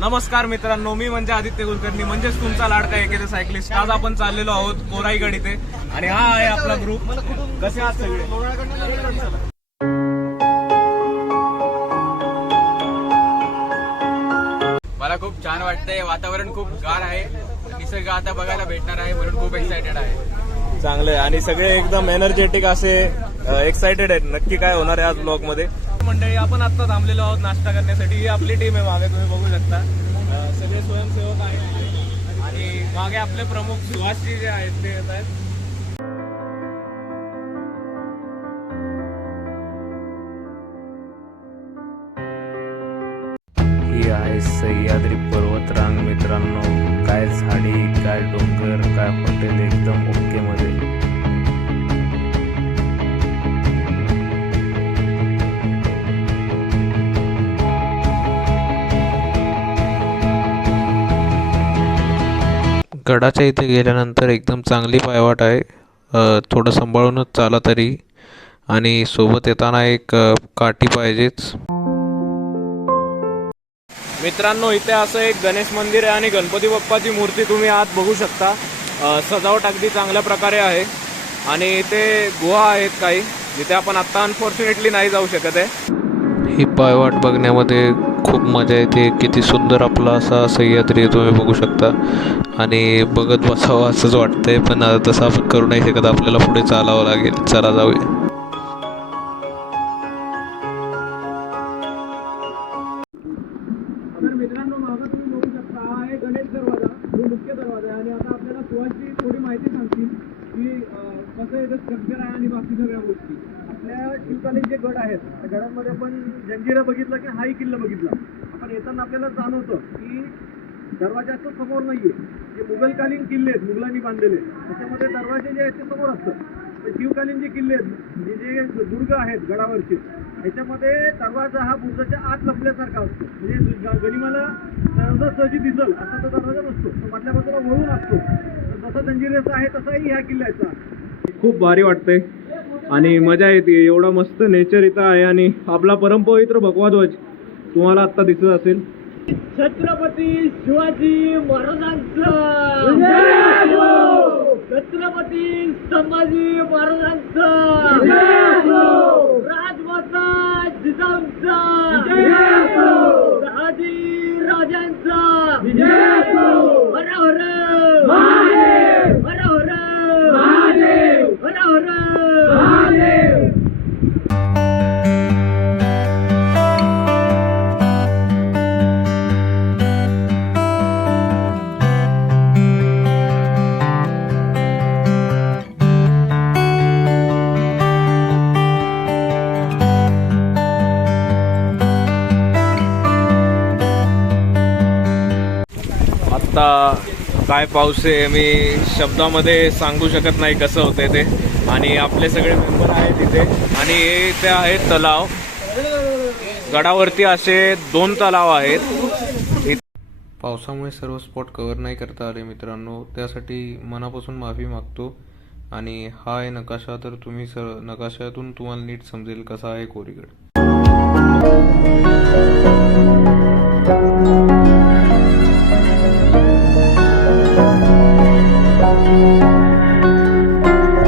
नमस्कार मित्रांनो मी म्हणजे आदित्य कुलकर्णी. म्हणजेच तुमचा लाडका एकेचा सायकलिस्ट आज आपण चाललेलो आहोत कोराईगड इथे. आणि हा आहे आपला ग्रुप कसे आहात सगळे? मला खूप छान वाटतंय. वातावरण खूप गार आहे. निसर्ग आता बघायला भेटणार आहे म्हणून खूप एक्साइटेड आहे. चांगले आणि सगळे एकदम एनर्जेटिक असे एक्साइटेड आहेत. नक्की काय होणार आहे आज ब्लॉगमध्ये? मंडळी आपण आता थांबलेलो आहोत नाश्ता करण्यासाठी. ही आपली टीम आहे मागे तुम्ही बघू शकता. सगळे स्वयंसेवक आहेत. आणि मागे आपले प्रमुख सुभाषजी जे आहेत ते येत आहेत. आहे सह्याद्री पर्वतरांग मित्रांनो. काय झाडी काय डोंगर काय हॉटेल एकदम ओके मध्ये. गडाच्या इथे गेल्यानंतर एकदम चांगली पायवाट आहे. थोडं सांभाळूनच चाला तरी. आणि सोबत येताना एक काठी पाहिजेच. मित्रांनो इथे असं एक गणेश मंदिर आहे आणि गणपती बाप्पाची मूर्ती तुम्ही आत बघू शकता. सजावट अगदी चांगल्या प्रकारे आहे. आणि इथे गुहा आहेत काही जिथे आपण आत्ता अनफॉर्च्युनेटली नाही जाऊ शकत आहे. ही पायवाट बघण्यामध्ये खूप मजा येते. किती सुंदर आपला असा सह्याद्री तुम्ही बघू शकता. आणि बघत बसावं असंच वाटतंय पण तसं आपण करू नाही शकत. आपल्याला पुढे चालावं लागेल. चला जाऊया. मित्रांनो मागत तुम्ही बघू शकता गणेश दरवाजा. दरवाजा आहे. आणि आता आपल्याला सुहासची थोडी माहिती सांगतील की कसं याचं स्ट्रक्चर आहे आणि बाकी सगळ्या गोष्टी. आपल्या शिवकालीन जे गड आहेत त्या गडांमध्ये आपण जंजिरा बघितला की हाही किल्ला बघितला. आपण येताना आपल्याला जाणवतं की दरवाजाचं समोर नाहीये. जे मुघलकालीन किल्ले आहेत मुघलांनी बांधलेले त्याच्यामध्ये दरवाजे जे आहेत ते समोर असतात. पण शिवकालीन जे किल्ले आहेत जे जे दुर्ग आहेत गडावरचे त्याच्यामध्ये दरवाजा हा बुर्जाच्या आत लपल्यासारखा असतो. म्हणजे ग- गनिमाला सहजासहजी दिसल असा तो दरवाजा नसतो तो मधल्या बाजूला वळून असतो. तर जसा जंजिरेचा आहे तसाही ह्या किल्ल्याचा. खूप भारी वाटतंय. आणि मजा येते. एवढा मस्त नेचर इथं आहे आणि आपला परमपवित्र भगवा ध्वज तुम्हाला आत्ता दिसत असेल. छत्रपती शिवाजी महाराजांचं. छत्रपती संभाजी महाराजांचं. आता काय पाऊस आहे मी शब्दामध्ये सांगू शकत नाही कसं होतंय ते. आणि आपले सगळे मेंबर आहेत इथे. आणि हे इथे आहेत तलाव. गडावरती असे दोन तलाव आहेत. पावसामुळे सर्व स्पॉट कव्हर नाही करता आले मित्रांनो. त्यासाठी मनापासून माफी मागतो. आणि हा आहे नकाशा तर तुम्ही सर नकाशातून तुम्हाला नीट समजेल कसा आहे कोरीगड.